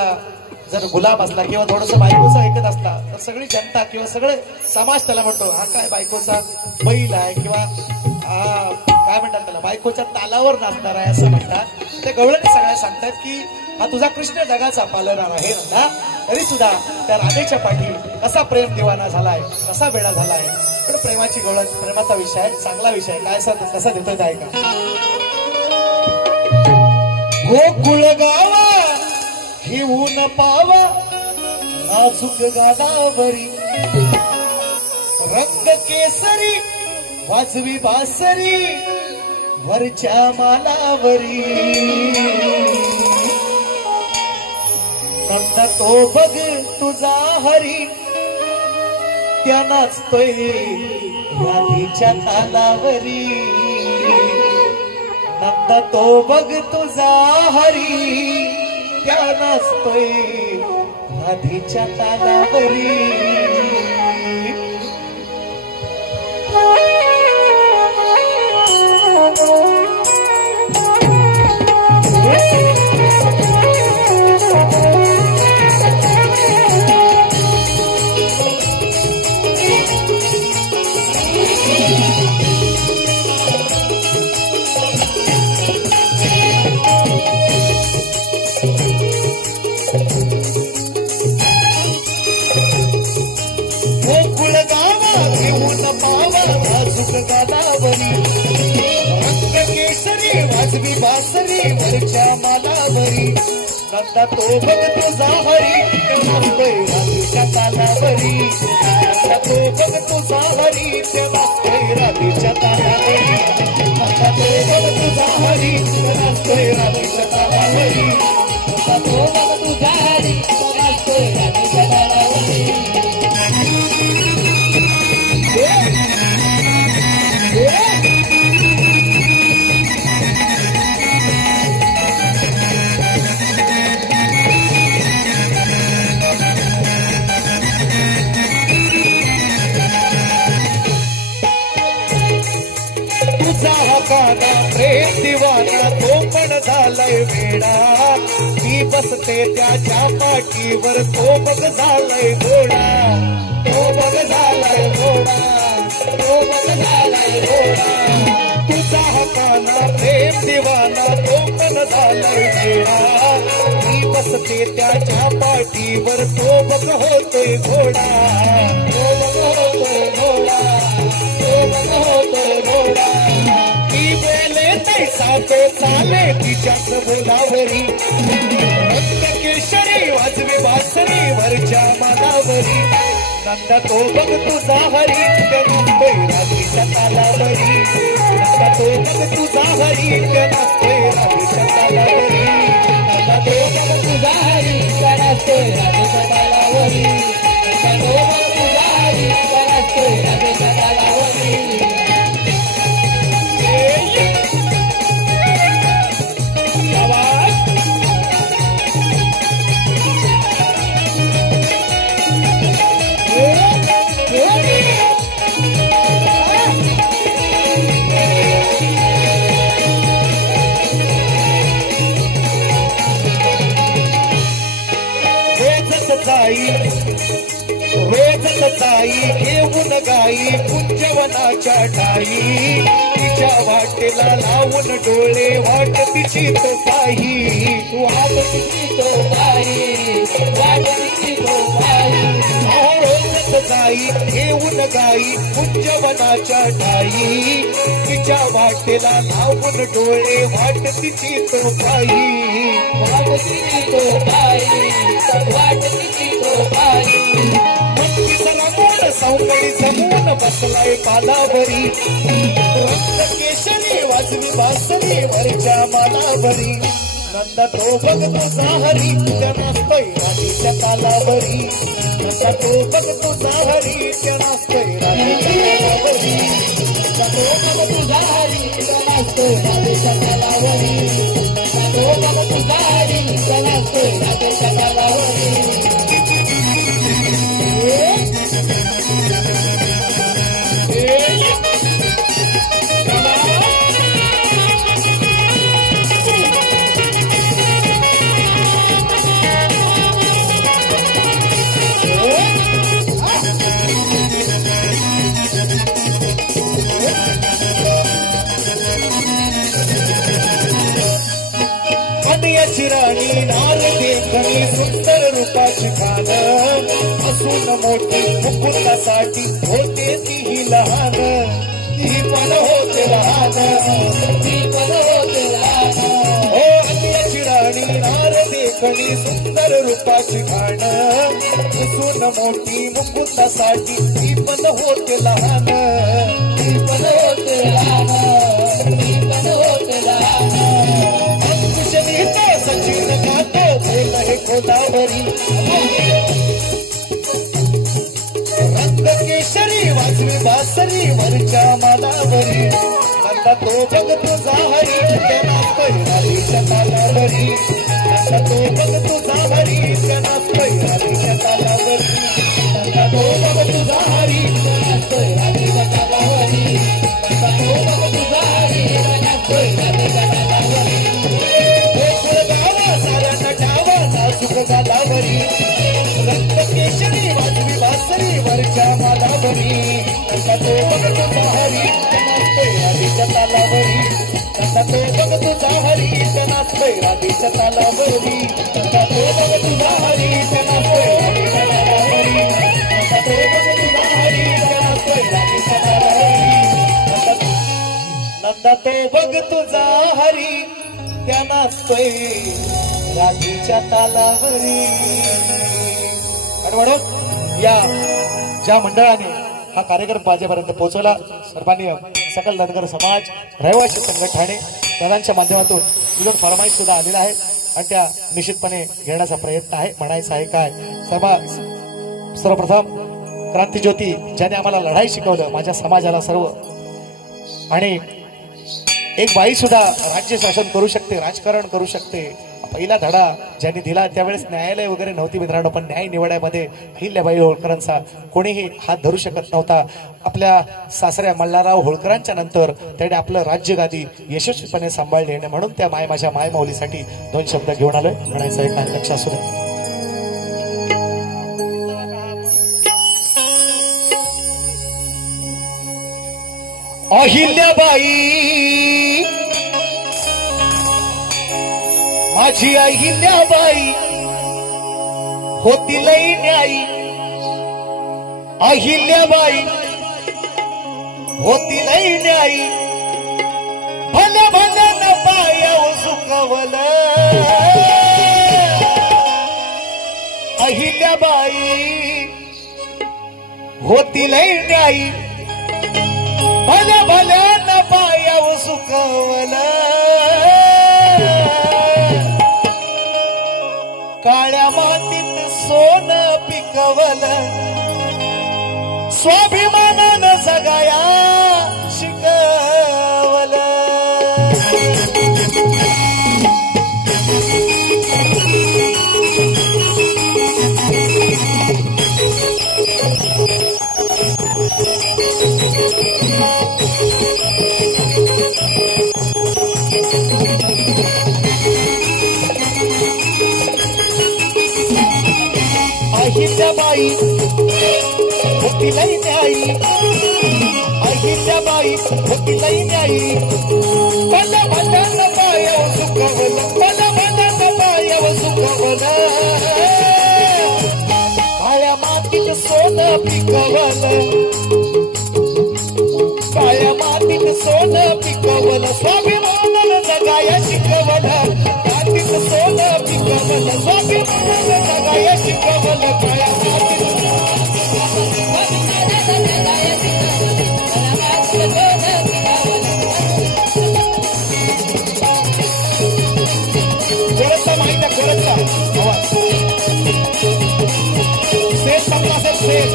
जर गुलाम असला किंवा थोडस बायकोचा ऐकत असला, तर सगळी जनता किंवा सगळे समाज त्याला म्हणतो हा काय बायकोचा बैल आहे, किंवा काय म्हणतात त्याला बायकोच्या तालावर नाचणार आहे असं म्हणतात. ते गवळणी सगळ्या सांगतात की हा तुझा कृष्ण जगाचा पालनहार आहे नंदा. तरी सुद्धा त्या राधेच्या पाठी कसा प्रेम दिवाना झालाय, कसा वेळा झालाय. पण प्रेमाची गवळण, प्रेमाचा विषय, चांगला विषय काय कसा देतोय ते ऐका. गोकुळ गावा घेऊन पावा नाजूक गालावरी. रंग केसरी वाजवी बासरी वरच्या मालावरी. नंदा तो बघ तुझा हरी त्या नाचतोय राधेच्या तालावरी. नंदा तो बघ तुझा हरी त्या नाचतोय राधेच्या तालावरी. गोकुळ गावा घेऊन पावा नाजूक गालावरी. रंग केसरी वाजवी बासरी वरच्या मालावरी. नंदा तो बघ तुझा हरी नाचतोय राधेच्या तालावरी. नंदा तो बघ तुझा हरी नाचतोय राधेच्या तालावरी. नंदा तो बघ तुझा हरी नाचतोय राधेच्या तालावरी. नंदा तो बघ तुझा हरी नाचतोय राधेच्या तालावरी. Yeah. तुझा हा काना प्रेम दिवाना तो पण झालाय वेडा ती बसते त्याच्या पाठीवर तो बघ झालाय घोडा तो बघ झालाय घोडा तो बघ झालाय घोडा तुझा हा काना प्रेम दिवाना तो पण झालाय वेडा ती बसते त्याच्या पाठीवर तो बघ होतोय घोडा तो बघ होतोय घोडा तो बघ होतोय घोडा ती बोले तैसा तो चाले तिच्याच बोलावरी रक्तकेशरी वाजवे बासरी वरच्या मानावरी नंदा तो बघ तुझा हरी नसतोय रात्रीच्या तालावरी नंदा तो बघ तुझा हरी नसतोय रात्रीच्या तालावरी नंदा तो बघ तुझा हरी नसतोय रात्रीच्या तालावरी नंदा तो बघ तुझा हरी नसतोय रात्रीच्या तालावरी रोज सताई घेऊन गाई कुंजवनाच्या ठाई तिच्या वाटेला लावून डोळे वाट तिची तो पाही वाट तिची तो पाही वाट तिची तो पाही रोज सताई घेऊन गाई कुंजवनाच्या ठाई तिच्या वाटेला लावून डोळे वाट तिची तो पाही वाट तिची तो पाही वाट तिची तो पाही सौकडी जमून बसलाय पालावरी रक्तकेशरी वाजवी बासरी वरच्या मानावरी नंदा तो बघ तुझा हरी त्या नाचतोय राणीच्या तालावरी नंदा तो बघ तुझा हरी त्या नाचतोय राणीच्या तालावरी नंदा तो बघ तुझा हरी त्या नाचतोय राणीच्या तालावरी नंदा तो बघ तुझा हरी त्या नाचतोय राणीच्या तालावरी राणी नार देखणी सुंदर रूपाची खान असून मोठी मुकुंदासाठी होते तीही लहान ती पण होते लहान ती पण होते लहान हो अन्याची राणी नार देखणी सुंदर रूपाची खान असून मोठी मुकुंदासाठी ती पण होते लहान ती पण होते लहान ती पण होते लहान सचिन गातो बोल हे गोदावरी रक्तकेशरी वाजवी बासरी वरच्या मानावरी नंदा तो बघ तुझा हरी त्या नाचतोय राणीच्या तालावरी नंदा तो बघ तुझा हरी त्या नाचतोय राणीच्या तालावरी नंदा तो बघ तुझा हरी त्या नाचतोय राणीच्या तालावरी नंदा तो बघ तुझा हरी त्या नाचतोय राणीच्या तालावरी गालावरी रक्तकेशरी वाजवी बासरी वरच्या मालावरी नंदा तो बघ तुझा हरी नाचतोय राधीच्या तालावरी नंदा तो बघ तुझा हरी नाचतोय राधीच्या तालावरी नंदा तो बघ तुझा हरी नाचतोय राधीच्या तालावरी नंदा तो बघ तुझा हरी नाचतोय राधीच्या तालावरी नंदा तो बघ तुझा हरी त्या नाचतोय राधीच्या तालावरी आणि म्हणून या ज्या मंडळाने हा कार्यक्रम माझ्यापर्यंत पोहोचवला सर्वांनी सकल धनगर समाज रहिवासी संघ ठाणे दादांच्या माध्यमातून विविध फरमाईश सुद्धा आलेला आहे आणि त्या निश्चितपणे घेण्याचा प्रयत्न आहे म्हणायचं आहे काय सर्वप्रथम क्रांतिज्योती ज्याने आम्हाला लढाई शिकवलं माझ्या समाजाला सर्व आणि एक बाई सुद्धा राज्य शासन करू शकते राजकारण करू शकते पहिला धडा ज्यांनी दिला त्यावेळेस न्यायालय वगैरे नव्हती मित्रांनो, पण न्याय निवडायमध्ये अहिल्याबाई होळकरांचा कोणीही हात धरू शकत नव्हता. आपल्या सासऱ्या मल्हारराव होळकरांच्या नंतर त्याने आपलं राज्यगादी यशस्वीपणे सांभाळली आणि म्हणून त्या माझ्या मायमाऊलीसाठी 2 शब्द घेऊन आलोय. म्हणायचं एक लक्ष असू द्या. अहिल्याबाई माझी अहिल्याबाई होती लई न्यायी. अहिल्याबाई होती लई न्यायी. भले भले न पायाव सुकवलं. अहिल्याबाई होती लई न्यायी. भले भले न पायाव सुकवलं. काळ्या मातीत सोनं पिकवलं. स्वाभिमानानं जगाया शिकवलं. अहिल्याबाई होती लई न्यायी. अहिल्याबाई होती लई न्यायी. भले भले न पायाव सुकवलं. भले भले न पायाव सुकवलं. काळ्या मातीत सोनं पिकवलं. काळ्या मातीत सोनं पिकवलं. स्वाभिमानानं जगाया शिकवलं. मातीत सोनं पिकवलं. स्वाभिमानानं जगाया शिकवलं. काळ्या गोरचा माहिती आहे. गोरचा आवाज सेट संपला असेल. सेट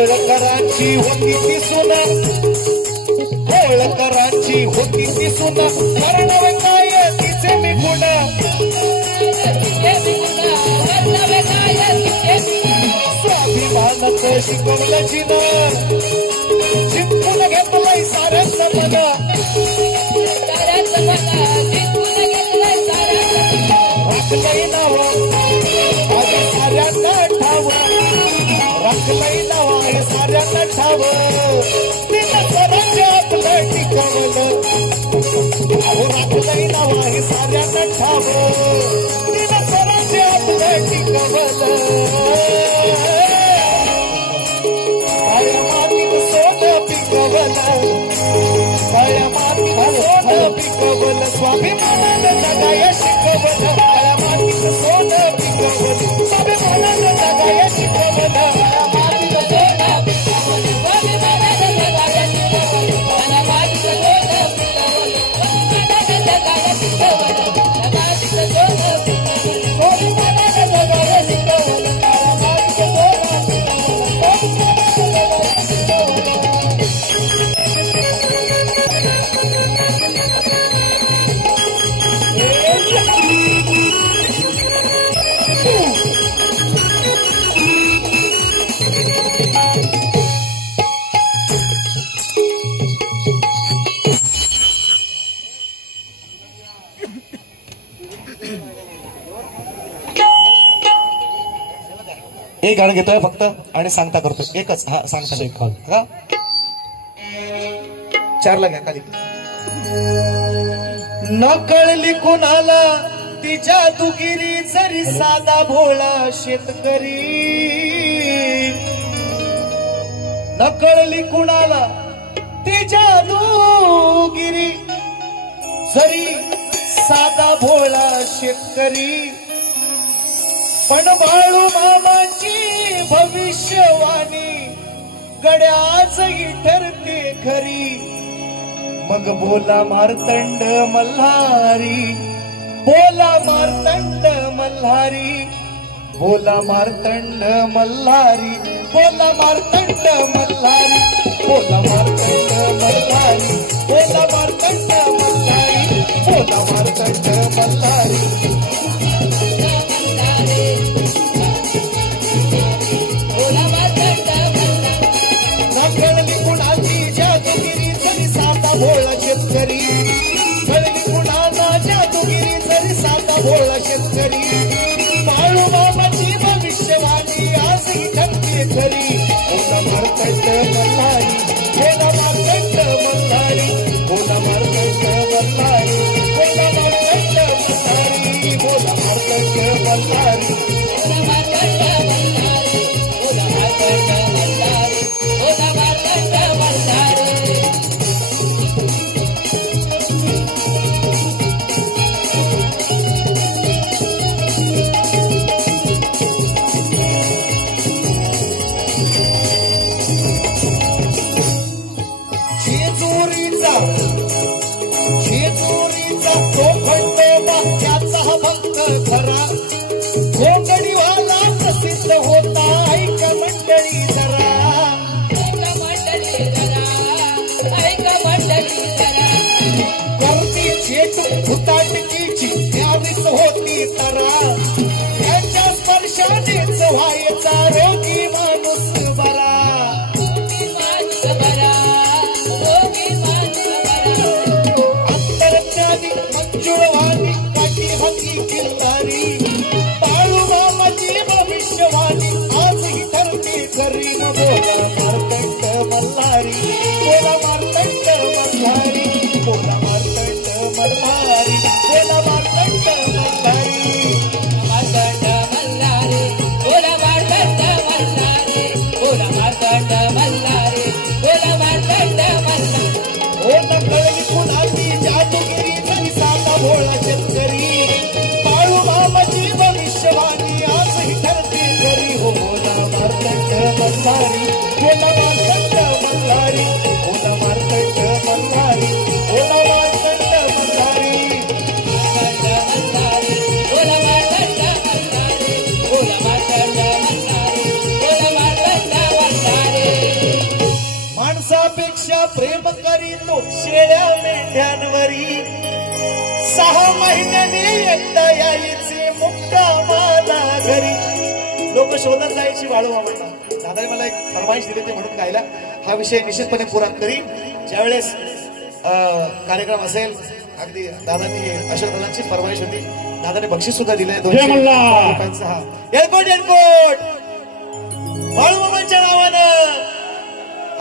होळकरांची होती ती सुना. होळकरांची होती ती सुना. वर्णवे काय तिचे मी गुण. स्वाभिमानाचं शिकवलं जिनं. जिंकून घेतलंय साऱ्यांचं मन. राखलंय नाव माझ्या साऱ्यांना ठाव. राखलंय नाव आहे साऱ्यांना ठाव. तिनं स्वराज्य आपलं टिकवलं. राखलंय नाव आहे साऱ्यांना ठाव. तिनं स्वराज्य आपलं टिकवलं. काळ्या मातीत सोनं पिकवलं. काळ्या मातीत सोनं पिकवलं. स्वाभिमानानं जगाया शिकवलं. काळ्या मातीत सोनं पिकवलं. स्वाभिमानानं जगाया शिकवलं. एक गाणं घेतोय फक्त आणि सांगता करतो. एकच. हा सांगता का 4ला घ्या खाली. न कळली कुणाला ती जादूगिरी. जरी साधा भोळा शेतकरी. न कळली कुणाला ती जादूगिरी. जरी साधा भोळा शेतकरी. पण बाळू मामाची भविष्यवाणी गड्याचही ठरते खरी मग बोला मार्तंड मल्हारी बोला मार्तंड मल्हारी बोला मार्तंड मल्हारी बोला मार्तंड मल्हारी बोला मार्तंड मल्हारी बोला मार्तंड मल्हारी बोला मार्तंड मल्हारी कळली कुणाची जादूगिरी तरी साता भोळा शेतकरी कळली कुणाला जादूगिरी तरी साता भोळा शेतकरी बाळू मामाची भविष्यवाणी आजही ठरते खरी बोला मार्तंड मल्हारी बोला मार्तंड मल्हारी बोला मार्तंड मल्हारी बोला मार्तंड मल्हारी बोला मार्तंड मल्हारी जेजुरीचा तो खंडोबा त्याचा भक्त खरा कोकणीवाला प्रसिद्ध होता ऐक मंडळी जरा करती चेटू भुताटकीची त्यावीच होती तरा त्याच्या स्पर्शानेच व्हायचा रोगी माणूस बरा मंजुळवाणी काठी हकी किल्लारी बाळू मामाची भविष्यवाणी आजही ठरते खरी बोला मार्तंड मल्हारी बोला मार्तंड मल्हारी बोला मार्तंड मल्हारी बोला मार्तंड मल्हारी मार्तंड मल्हारी बोला मार्तंड मल्हारी बोला मार्तंड मल्हारी बोला मार्तंड मल्हारी ओ कळली कुणाची जादूगिरी तरी साता भोळा शेतकरी बाळू मामाची भविष्यवाणी आजही ठरते खरी हो बोला मार्तंड मल्हारी बोला मार्तंड मल्हारी बोला मार्तंड मल्हारी बोला मार्तंड मल्हारी बोला मार्तंड मल्हारी बोला मार्तंड मल्हारी बोला मार्तंड मल्हारी माणसापेक्षा प्रेम करीतो शेळ्या मेंढ्यांवरी 6 महिन्याने एकदा यायचे मुक्कामाला घरी लोक शोधत जायची बाळू मामांना दादाने मला एक फरमाईश दिली ते म्हणून गायला हा विषय निश्चितपणे पुरा करी ज्यावेळेस कार्यक्रम असेल अगदी दादांनी अशोक दादांची फरमाईश होती दादाने बक्षीस सुद्धा दिले 200 रुपयांचा हा एअरपोर्ट बाळू मामांच्या नावानं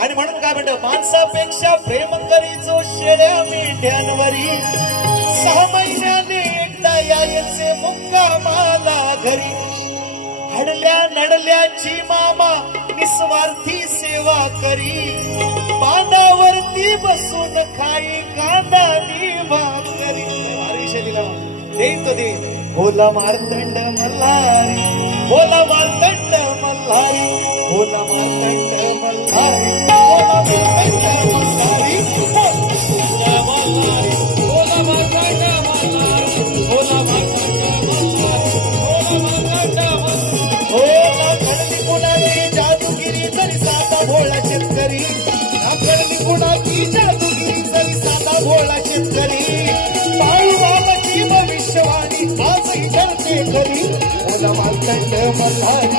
आणि म्हणून काय म्हणतं माणसापेक्षा प्रेम करीचो शेळ्या मेंढ्यांवरी 6 महिन्याने एकदा यायचे मुक्कामाला घरी हडल्या नडल्याची मामा निस्वार्थी सेवा करी बांधावरती बसून खाई कांदानी भाकरी विषय दिला देईन तो दे बोला मार्तंड मल्हारी बोला मार्तंड मल्हारी बोला मार्तंड मल्हारी बोला मार्तंड मल्हारी बोला मल्हारी बोला मार्तंड मल्हारी बोला मार्तंड मल्हारी बोला मार्तंड बोला कळली कुणाची जादूगिरी तरी साता भोळा शेतकरी कळली कुणाची जादूगिरी तरी साता भोळा शेतकरी बाळू मामाची भविष्यवाणी आजही ठरते खरी बोला मार्तंड मल्हारी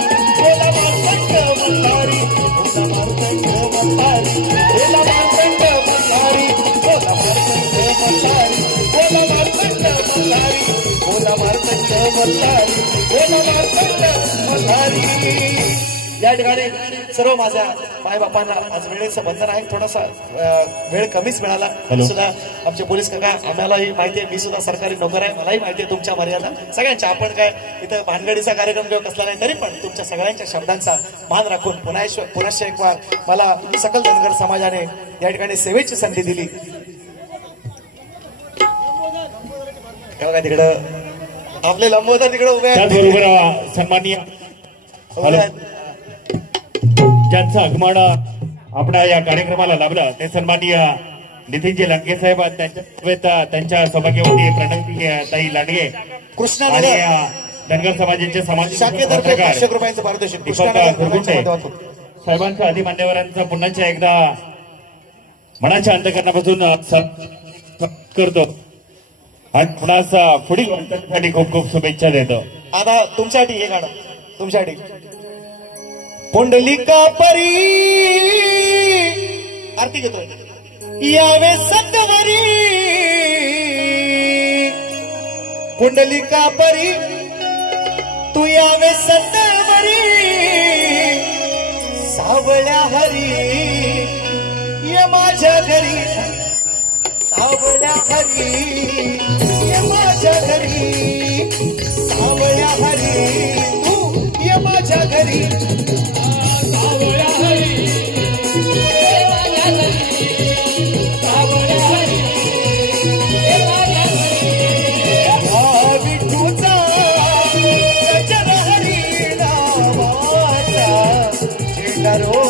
बोला मार्तंड मल्हारी बोला मार्तंड मल्हारी बोला मार्तंड मल्हारी बोला मार्तंड मल्हारी बोला मार्तंड मल्हारी बोला मार्तंड मल्हारी बोला मार्तंड मल्हारी या ठिकाणी सर्व माझ्या मायबापांना आज वेळेचं बंधन आहे थोडासा वेळ कमीच मिळाला सुद्धा आमचे पोलीस काका आम्हालाही माहिती आहे मी सुद्धा सरकारी नोकर आहे मलाही माहिती आहे तुमच्या मर्यादा सगळ्यांच्या आपण काय इथं भानगडीचा कार्यक्रम किंवा कसला नाही तरी पण तुमच्या सगळ्यांच्या शब्दांचा मान राखून पुनश्च एक वार मला सकल धनगर समाजाने या ठिकाणी सेवेची संधी दिली तिकडं आपले लंबोदर तिकडे उभे आहेत सन्माननीय ज्यांचा अगमाडा आपल्या या कार्यक्रमाला लाभलं ते सन्माननीय नितीनजी लंके साहेब त्यांच्या सौभाग्यवती प्रणवती ताई लांडगे कृष्णानगर आणि धनगर समाजाचे समाज शाखेतर्फे 500 रुपयांचं पारितोषिक साहेबांच्या आदी मान्यवरांचा पुन्हा एकदा मनाच्या अंतकरणापासून करतो आणि पुन्हा पुढील वाटचालीसाठी खूप खूप शुभेच्छा देतो. आता तुमच्यासाठी हे गाणं तुमच्यासाठी पुंडलिका परी आरती घेतोय यावे सत्यवरी पुंडलिका परी तू यावे सत्यवरी सावळ्या हरी ये माझ्या घरी सावळ्या हरी ये माझ्या घरी सावळ्या हरी तू ये माझ्या घरी सावळ्या हरी ये माझ्या घरी सावळ्या हरी ये माझ्या घरी विठूचा गजर हरी नावाचा झेंडारो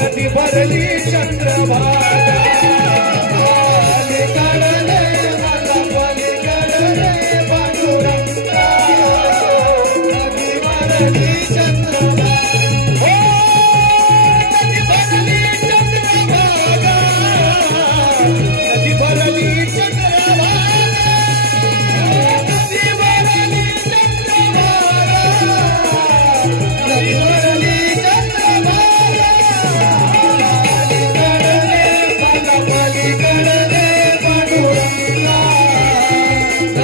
नदी भरली चंद्रभागा पलीकडले मला पलीकडले पांडुरंगा नदी भरली चंद्रभागा नदी भरली चंद्रभागा नदी भरली चंद्रभागा नदी भरली चंद्रभागा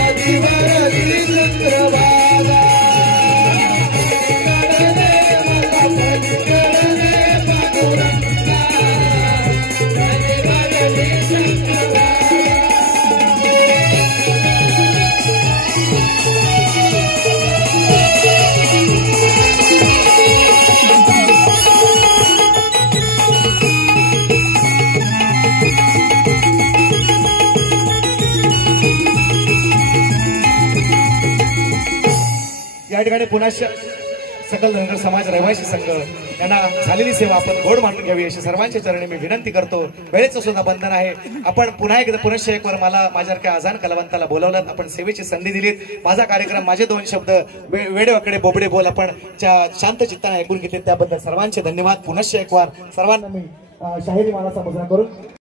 नदी भरली या ठिकाणी पुन्हा सकल धनगर समाज रहिवासी संघ यांना झालेली सेवा आपण गोड मानून घ्यावी अशी सर्वांच्या चरणी मी विनंती करतो. वेळेचं सुद्धा बंधन आहे. आपण पुन्हा एक वर मला माझ्यासारख्या अजान कलावंताला बोलावलं, आपण सेवेची संधी दिलीत. माझा कार्यक्रम माझे 2 शब्द वेडेवाकडे बोबडे बोल आपण शांत चित्ताने ऐकून घेतले त्याबद्दल सर्वांचे धन्यवाद. पुन्हा एक वार सर्वांना मी शाहिरी मानाचा मुजरा करून